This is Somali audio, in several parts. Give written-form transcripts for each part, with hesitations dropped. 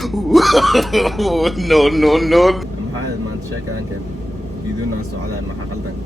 No, no, no. maxaa maanta sheekaankan fiidiyona socdaan maxaa qaldan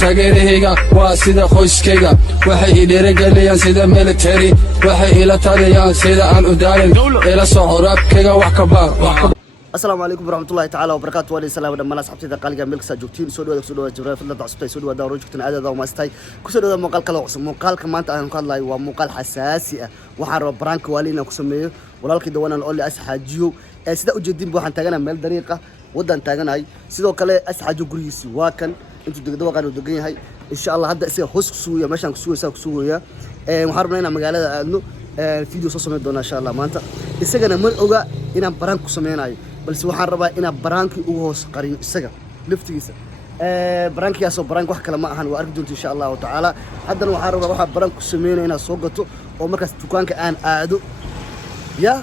taageerahayga waa sida qoyskayga waxay i dhiirigeliyaan sida military waxay ila taliyaan sida aan u daalin ila soo horaabkayga wax ka baa السلام عليكم ورحمة الله تعالى وبركاته وعليكم السلام ورحمة الله صحبتي قالقة ملك ساجوكتين سودوا جبران فضل تعصبتي سودوا داورو جوكتين عدد أو ماستاي كسودوا مقال كلا عصم مقال كمان أنا قال لا ومقال حساسي وحر برانك والينا كسميه ولكن دوانا نقول لي أسحاجيو سيدا وجدين بوحن تاجنا مال طريقة ودان تاجنا هاي سيدا كلا أسحاجيو قريسي واكن أنتوا تقدروا قالوا دقين هاي إن شاء الله هذا إسيه حس كسوية ماشان كسوية سا كسوية محاربنا هنا مقالة إنه فيديو صوص مدونا إن شاء الله ما أنت إسيجنا من أوجا إنا برانك كسمينا هاي balse waxaan rabaa inaan baraankii ugu hoos qariyo isaga laftigiisa baraankiyaasoo baraank wax kale ma ahan waa arki doonta insha allahu tacaala haddana waxaan rabaa waxaa baraank ku sameynaya inaad soo gato oo markaas dukaanka aan aado ya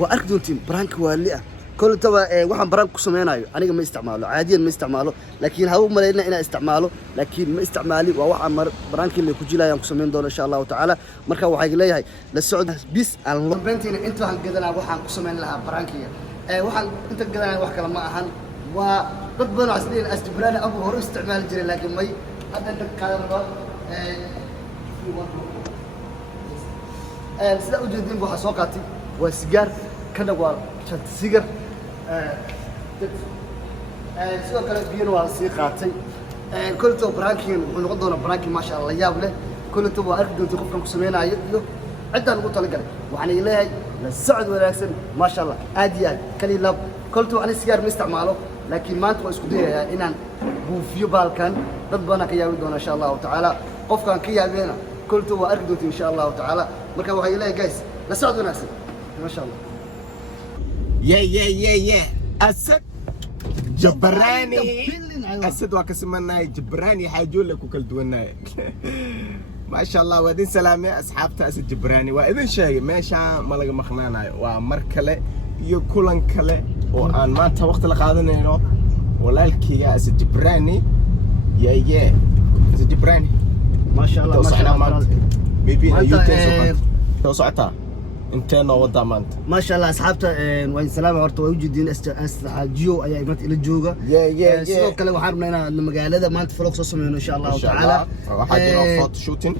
waa arki doontiin baraanka waa li ah koltaba waxaan baraank ku sameynayo aniga ma isticmaalo caadiyan ma isticmaalo laakiin ha u maleeyna inaan isticmaalo laakiin ma isticmaali waa waxa baraankii la ku jilayaan ku sameyn doono insha allahu tacaala marka waxay leeyahay la socod bis aan loo beentina inta waxaan gadanaa waxaan ku sameyn lahaa baraankiga waxaan inta gadanay wax kale ma ahan waa dad badan oo asliin asjibraan abu hore isticmaali jiray laakiin may hadda dad kale raba sida u jeedin waxa soo qaatay waa sigaar kana waa shanta sigar sidoo kale biyana waa sii qaatay kolto brankin wuxuu noqon doonaa brankin maasha Allah yaab leh kolto waa arki doonta qofkan ku sameynayo iyo عدنا نقول لك وحنا إلهي للسعد والأحسن ما شاء الله عادي كلي لاب كلتو أنا سيجار مستعمله لكن ما أنتوا إسكودية إن بوفيو بالكان ربنا كياوي دون إن شاء الله تعالى قف كان كيا بينا كلتو وأركضت إن شاء الله تعالى مركب وحنا إلهي جايز للسعد والأحسن ما شاء الله يا أسد جبراني أسد وكسمنا جبراني حاجول لك وكل دونا ما شاء الله وادين سلامي أصحابته أسد جبراني وإذن شيء ماشى ملقى مخنانا ومركلة يكولن كله وأن ما أنت وقت لقادنا إنه ولا الكيا أسد جبراني يا أسد جبراني ما شاء الله ما شاء الله بيبي يوتيوب توصعتها انتنا وضامنت ما شاء الله أصحابته وين سلامة ورت وجودين استعجيو أي مت إلى الجوجا يا سلو كله وحرمنا هنا المجال ما أنت فلوكس أصلا إن شاء الله تعالى حاجة فوت شوتين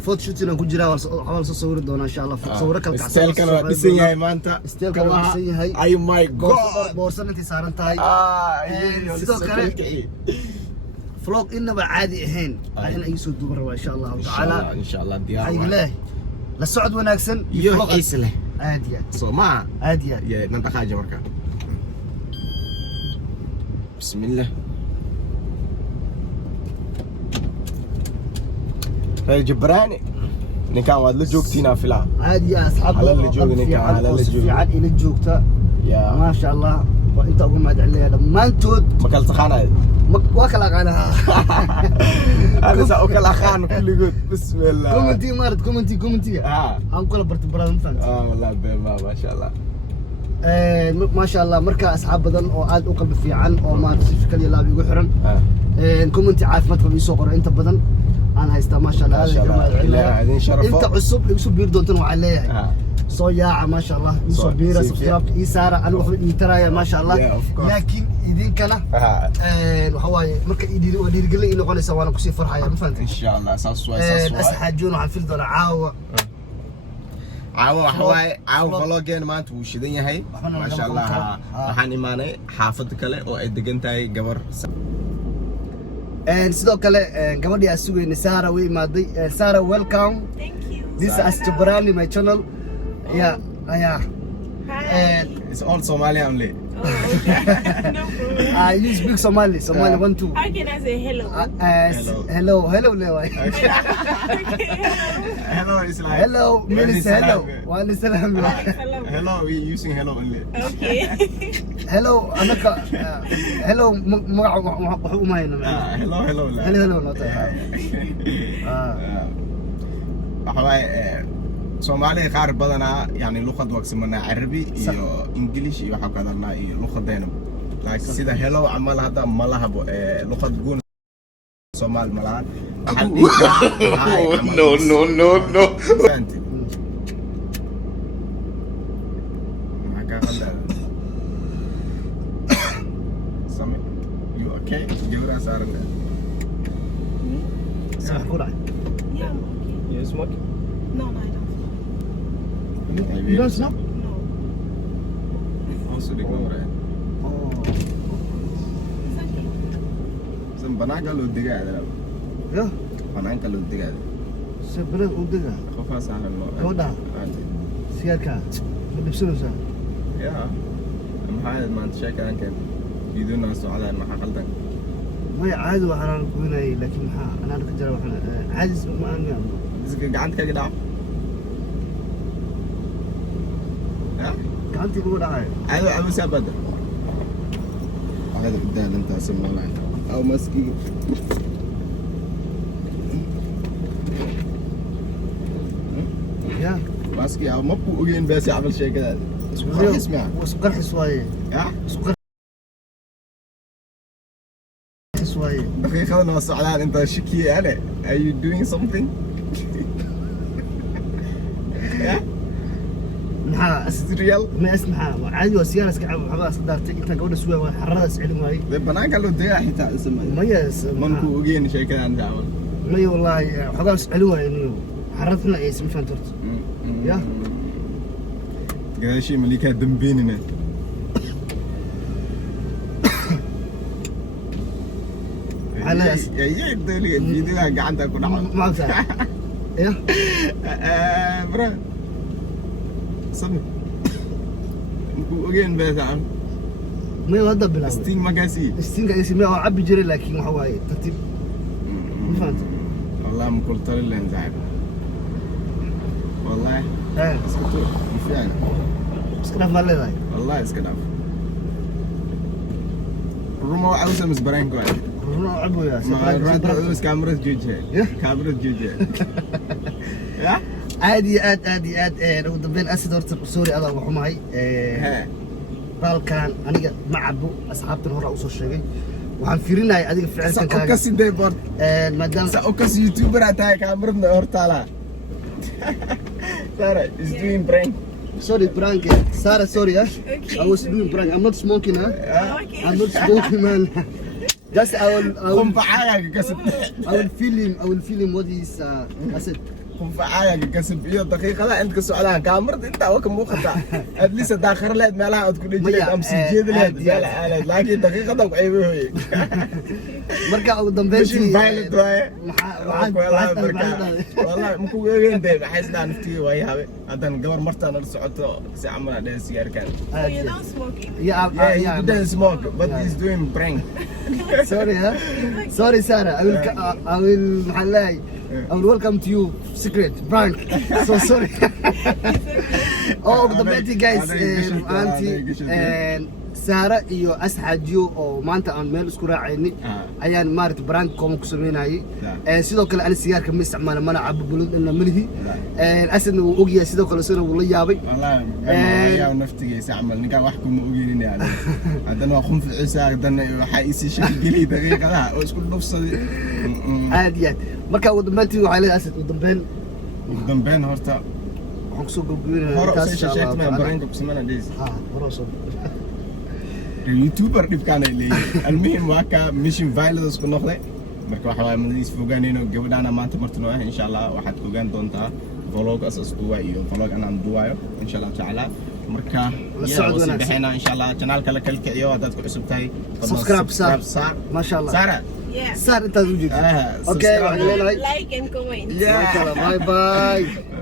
فوت شوتين أقول جرا حوالي صور دونا إن شاء الله صورك استيل كانوا بيسين هاي ما أنت استيل كانوا بيسين هاي أي ماي جود بورصة أنت صارت هاي سلو كله فلوك إنه عادي هين أنا يسود برا إن شاء الله تعالى إن شاء الله ديار أي له للسعد وناكسن يحيس له عادي صوما عادي يا ننتقى حاجة مركا بسم الله هاي جبراني نكان واد لجوكتينا فيلا عادي يا اصحاب على اللي جوك نكان على اللي جوك في عاد الى جوكتا يا ما شاء الله وانت اقول ما ادعي لها ما انتود مكلت خانه واكل اغانها انا ساكل اخان كل جود بسم الله كومنتي مارد كومنتي ان كل برت برا فهمت والله ما شاء الله ما شاء الله مركا اصحاب بدن oo aad u qalbi fiican oo ma si kaliya laab igu xiran كومنتي عافمت قبل سoo qoro inta badan aan haysta ma sha Allah ilaahay sharafo inta cusub isu biir doontan waxa leeyahay soo yaaca ma sha Allah isu biira subscribe ii saara aan wax ii taraya ma sha Allah laakiin idinkana waxa waaye marka dhiirigelin ii noqonaysa waan ku sii farxaya ma fahanteen insha Allah saas way asxaajoon waxaan fil doona caawa caawa vloggen maanta wuu shidan yahay ma sha Allah waxaan imaanay xaafad kale oo ay degan tahay gabar sidoo kale gabadhii aan sugayna Sara way imaaday Sara welcome thank you this is Jabrani my channel yeah hi it's all Somali only no problem. you speak Somali 1 2 How can I say hello? hello Lewa hello is like hello means hello wa salam hello we using hello only Okay. hello anaka hello magaca waxa u maayna hello nota waxay Soomaali qaar badana yani luqad waqsimana Arabi iyo English iyo waxa ka hadalnaa iyo luqadeena laakiin sida hello amal hada malahabo luqad goon Soomaali malahan No. كاغلا سامي يو اوكي جورا صارنا صح كورة Yeah, I'm okay. يو سموك No, I don't. You don't smoke? No. also di gora Oh. It's okay. sam banaaga loo digaada Yeah. banaanka loo digaada سبلغ ودقة qofa saaran loo Gabadha? سياركا ما لبسنوسا يا maxaa maanta sheekadan keen fiidiyona socdaan maxaa qaldan ما عادي وحنا نقول لكن أنا كجرا وحنا عاجز ما أنا iska gacanta kaga dhaco ya كانت يقول عاي عادو عبو سابدا عادو قدام انت سمونا او مسكي يا ماسكي او مبكو اوجين بس يعمل شيء كذا اسمه اسمع وسكر حسواي يا سكر حسواي دقيقة انا السعودان انت شكي انا are you doing something يا محا ريال ما اسمها عادي وسيارة سكعب حبا صدارتك انت قولة سوى وحرادة سعيد ماي بناك قالوا دقيقة حتى اسمه ميز منكو اوجين شيء كذا انت عمل مي والله حبا سعلوها انه حرتنا ايه اسمي فانتورت يا هذا شيء مليكة دمبيننا على يا الدولي الفيديو قاعد اكون ما بتاع يا برا صمت وين بس عم ما يوضب بلا ستين مقاسي ستين قاعد يسميه عبي جري لكن ما هو ترتيب ما فهمت والله ما قلت له انت عارف والله ايه اسكتوا مش يعني بس كده ما له والله اسكتوا روما عاوز مسبرين كويس رونا عبو يا ما راد عاوز كاميرا جوجه كاميرا جوجه يا عادي عاد لو دبين اسد ورت سوري الله وحماي ها بالكان aniga ma cabo asxaabtan hore u soo sheegay waxaan fiirinay adiga ficilkan ka kaaga sidee bor maadaama sa ka youtuber ataay kaamirada hortaala Sarah is doing prank sorry prank Sarah sorry Okay. I was doing prank I'm not smoking Okay. I'm not smoking man just I قم فعايا كسب will film what is asad قم فعايا كسب iyo daqiiqada inta ka socdaan kaamirada inta waa ka muuqata at least daakhir leed meelaha aad ku dhijay am si jeed leed meel aalad laakiin daqiiqada ku ceebay marka ugu dambeyntii violent waaye والله مكو weyn day waxay isdaan naftii way habe hadan gabar martaan la socoto si amal ah dhees yarkan So you're not smoking? yeah he doesn't smoke but he's doing prank sorry Sarah I will محلاي I will welcome to you secret prank so sorry oh the better guys auntie Sarah iyo asxaajiyo oo maanta aan meel isku raacayni ayaan maartay prank koom ku sameynayay sidoo kale aan sigaarka ma isticmaalo mana cabo bulad inna malihi asadna uu ogyahay sidoo kale soo uu la yaabay wallahi yaa naftigiisa amal ninka wax kuma ogeenin yani hadan waa qunf ciisa hadan waxa isi shaki gali daqiiqadaha oo isku dhufsaday aad marka ugu dambeyntii waxay leedahay asad ugu dambeyn horta waxaan ku soo gudbinayaa hore oo sheegtay prank ku sameynaa dees hore soo youtuber dhibkaan ay leeyihiin almuhim waa ka mission violence isku noqday marka waxa waa madis fogaanayno gabadhana maanta martino ah insha Allah waxaad ogaan doontaa vlog asas duwa iyo vlog aan duwayo insha Allah taala marka bixina insha Allah channelka la kalkiciyo hadaad ku cusub tahay subscribe ma sha Allah Sarah Yeah. Sarah intaad u jeedid okay Like and comment. yeah bye bye